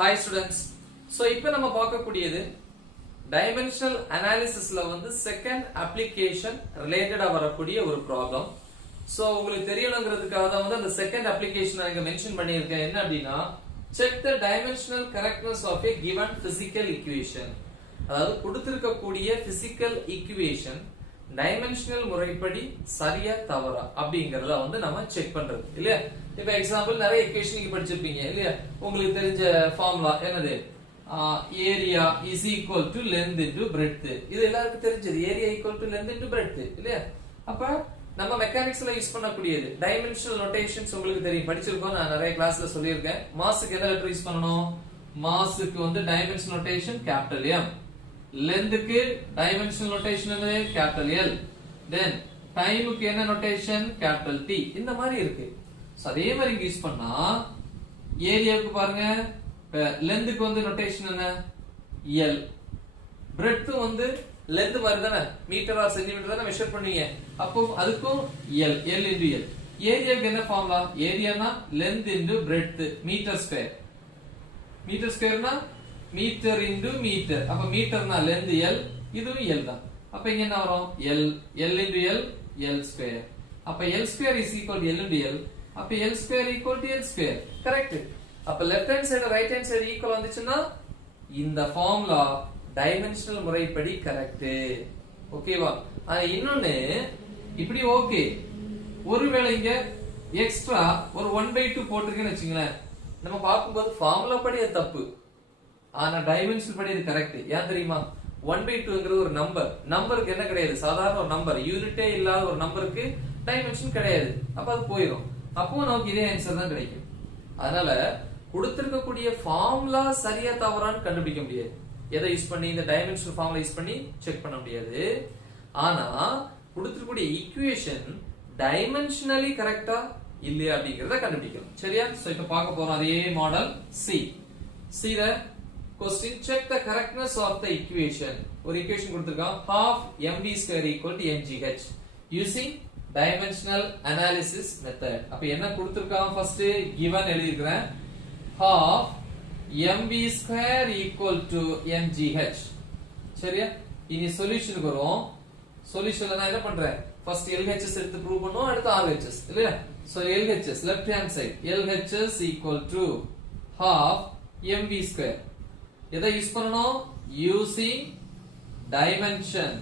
Hi students. So இப்போ நம்ம பார்க்கக்கூடியது dimensional analysisல வந்து second application related வரக்கூடிய ஒரு problem. So உங்களுக்கு தெரியணும்ங்கிறதுக்காக தான் வந்து அந்த second application நான் இங்க மென்ஷன் பண்ணியிருக்கேன். என்ன அப்படினா check the dimensional correctness of a given physical equation. அதாவது கொடுத்திருக்கக்கூடிய physical equation dimensional முறைப்படி சரியா தவறா அப்படிங்கறத வந்து நம்ம செக் பண்றது இல்லையா. இப்போ எக்ஸாம்பிள் நிறைய ஈக்குவேஷன் நீங்க படிச்சிருப்பீங்க இல்லையா. உங்களுக்கு தெரிஞ்ச ஃபார்முலா என்னது? Area is equal to length into breadth. இது எல்லாருக்கும் தெரிஞ்சது. Area equal to length into breadth இல்லையா. அப்ப நம்ம மெக்கானிக்ஸ்ல யூஸ் பண்ணக்கூடியது டைமென்ஷனல் நோட்டேஷன்ஸ் உங்களுக்கு தெரியும், படிச்சிருக்கோம். நான் நிறைய கிளாஸ்ல சொல்லியிருக்கேன். மாஸுக்கு என்ன லெட்டர் யூஸ் பண்ணணும்? மாஸுக்கு வந்து டைமென்ஷனல் நோட்டேஷன் கேபிட்டல் எம், லென்த்க்கு டைமென்ஷனல் நோட்டேஷன் என்னது? Capital L. தென் டைமுக்கு என்ன நோட்டேஷன்? Capital D. இந்த மாதிரி இருக்கு. சோ அதே மாதிரி யூஸ் பண்ணா ஏரியாவுக்கு பாருங்க, லென்த்க்கு வந்து நோட்டேஷன் என்ன? எல். பிரெட்த் வந்து லென்த் மாதிரி தானே, மீட்டர் ஆர் சென்டிமீட்டர் தானே மெஷர் பண்ணுவீங்க. அப்போ அதுக்கும் எல், எல் இன்டு எல். ஏரியாவுக்கு என்ன ஃபார்முலா? ஏரியானா length into breadth metre square. Metre ஸ்கொயர்னா மீட்டர் இன்டு மீட்டர். அப்ப மீட்டர்னா லென்த் எல், இதுவும் எல் தான். அப்ப இங்க என்ன வரும்? L, L into L, L square. அப்ப L square is equal to L into L. அப்ப L square equal to L square. Correct. அப்ப left hand side right hand side equal வந்துச்சுன்னா இந்த ஃபார்முலா டைமென்ஷனல் முறைப்படி கரெக்ட். ஓகேவா? ஆனா இன்னொன்னு இப்படி ஓகே, ஒருவேளை இங்க எக்ஸ்ட்ரா ஒரு 1/2 போட்டிருக்கேன்னு வச்சுங்களேன், நம்ம பார்க்கும்போது ஃபார்முலா படி அது தப்பு, ஆனா டைமென்ஷன் படி இது கரெக்ட். ஏன் தெரியுமா? 1/2ங்கிறது ஒரு நம்பர். நம்பருக்கு என்ன கிடையாது? சாதாரண ஒரு நம்பர், யூனிட்டே இல்லாத ஒரு நம்பருக்கு டைமென்ஷன் கிடையாது. அப்ப அது போயிடும். அப்போ நமக்கு இதே ஆன்சர் தான் கிடைக்கும். அதனால கொடுத்திருக்கக்கூடிய ஃபார்முலா சரியா தவறான்னு கண்டுபிடிக்க முடியாது. எதை யூஸ் பண்ணி? இந்த டைமென்ஷனல் ஃபார்முலா யூஸ் பண்ணி செக் பண்ண முடியாது. ஆனா கொடுத்திருக்கக்கூடிய ஈக்குவேஷன் டைமென்ஷனலி கரெக்டா இல்லையா அப்படிங்கறத கண்டுபிடிக்கலாம். சரியா? சோ இப்போ பார்க்க போறோம் அதே model C. See the question, check the correctness of the equation. ஒரு equation கொடுத்திருக்கான், half mv square equal to mgh using dimensional analysis method. அப்ப என்ன கொடுத்திருக்கான்? first given எழுதிக்கிறேன், half mv square equal to mgh. சரியா? இனி சொல்யூஷனுக்கு வரும். சொல்யூஷன்ல நான் என்ன பண்றேன்? first LHS எடுத்து ப்ரூவ் பண்ணுவோம், அடுத்து RHS இல்லையா. so LHS left hand side, LHS equal to half mv square. எதை யூஸ் பண்ணனும்? using dimension.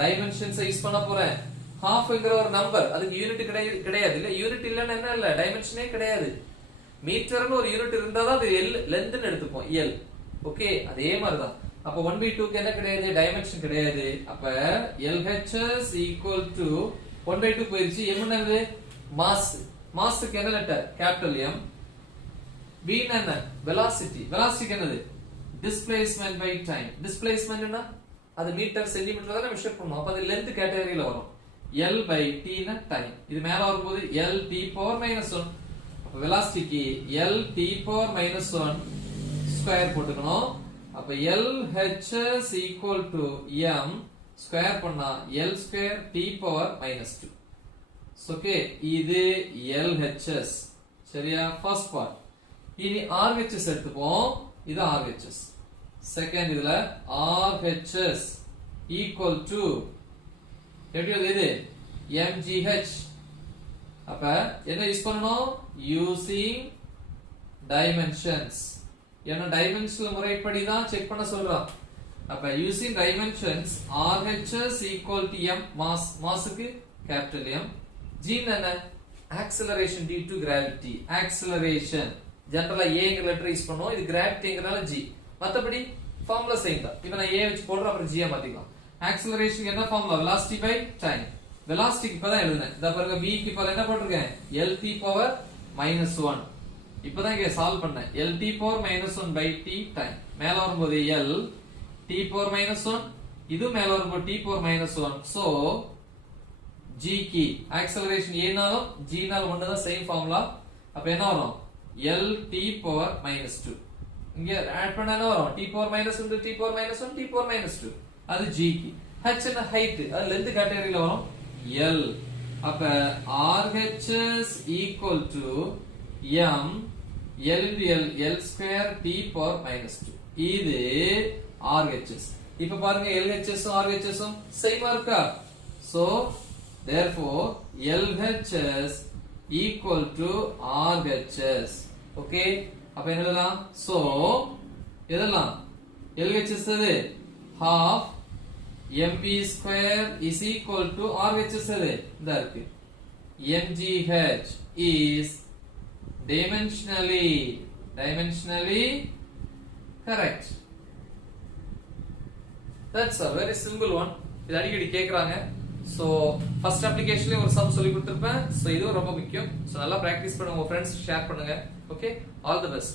dimensions யூஸ் பண்ண போறேன். halfங்கற ஒரு நம்பர், அதுக்கு யூனிட் கிடையாது இல்ல. யூனிட் இல்லன்னா என்ன இல்ல, டைமென்ஷனே கிடையாது. மீட்டர்னு ஒரு யூனிட் இருந்தா தான் அது எல், லென்த்னு எடுத்துப்போம், எல். ஓகே, அதே மாதிரி தான். அப்ப 1/2க்கு என்ன கிடையாது? டைமென்ஷன் கிடையாது. அப்ப LHS equal to 1/2 போயிருச்சு. m என்னது? மாஸ். மாஸ்க்கு என்ன லெட்டர்? Capital M. v என்ன? velocity. velocity என்னது? displacement by time. displacement என்ன? அது மீட்டர் சென்டிமீட்டர் தான் மெஷர் பண்ணுவோம். அப்ப அது லென்த் கேட்டகரியில வரும். L by t ன டைம். இது மேல வரும்போது L t power minus 1. அப்ப velocityக்கு L t power minus 1 square போட்டுக்கணும். அப்ப LHS equal to m square பண்ணா L square t power minus 2. Okay, இது LHS. சரியா? First part. இனி RHS எடுத்துப்போம். இது RHS. செகண்ட் இதுல RHS equal to எப்படி இது? mgh. அப்ப என்ன யூஸ் பண்ணனும்? using dimensions. ஏன்னா டைமென்ஷனல் முறைப்படி தான் செக் பண்ண சொல்றான். அப்ப using dimensions, RHS equal to m, mass. Mask capital M. g என்ன? acceleration due to gravity. acceleration ஜெனரலா a ங்கற லெட்டர் யூஸ் பண்ணுவோம். இது கிராவிட்டிங்கறனால g. மத்தபடி ஃபார்முலா சேம் தான். இப்போ நான் a வச்சு போடுறேன், அப்புறம் g மாத்திக்கலாம். acceleration என்ன formula? velocity by time. velocity இப்பதான் எழுதுனேன். இத பாருங்க, v க்கு பதிலா என்ன போட்டுருக்கேன்? lt power minus 1. இப்பதான் இங்க சால்வ் பண்ணேன். lt power minus 1 by t time. மேல வரும்போது l t power minus 1, இது மேல வரும்போது t power minus 1. so g க்கு acceleration a னாலும் g னாலும் ஒண்ணுதான், சேம் ஃபார்முலா. அப்ப என்ன வரும்? L t power minus 2. இங்க ஆட் பண்ணா என்ன வரும்? t power minus 1 t power minus 1 t power minus 2. அது g க்கு. h என்ன? ஹைட். அது லெந்த் கேட்டகரியில வரும், L. அப்ப RHS equal to m L into L, L square t power minus 2. இது RHS. இப்ப பாருங்க LHS உம் RHS உம் சேமா இருக்கா? So therefore LHS equal to RHS. Okay? அப்ப என்ன எழுதலாம்? So இதெல்லாம் LHS எது? Half mv square is equal to RHS எது? இதா இருக்கு. mgh is dimensionally correct. That's a very simple one. இது அடிக்கடி கேக்குறாங்க. So first applicationல ஒரு sum சொல்லி கொடுத்திருப்பேன். So இது ரொம்ப முக்கியம். So நல்லா practice பண்ணுங்க, உங்க friends ஷேர் பண்ணுங்க. Okay, all the best.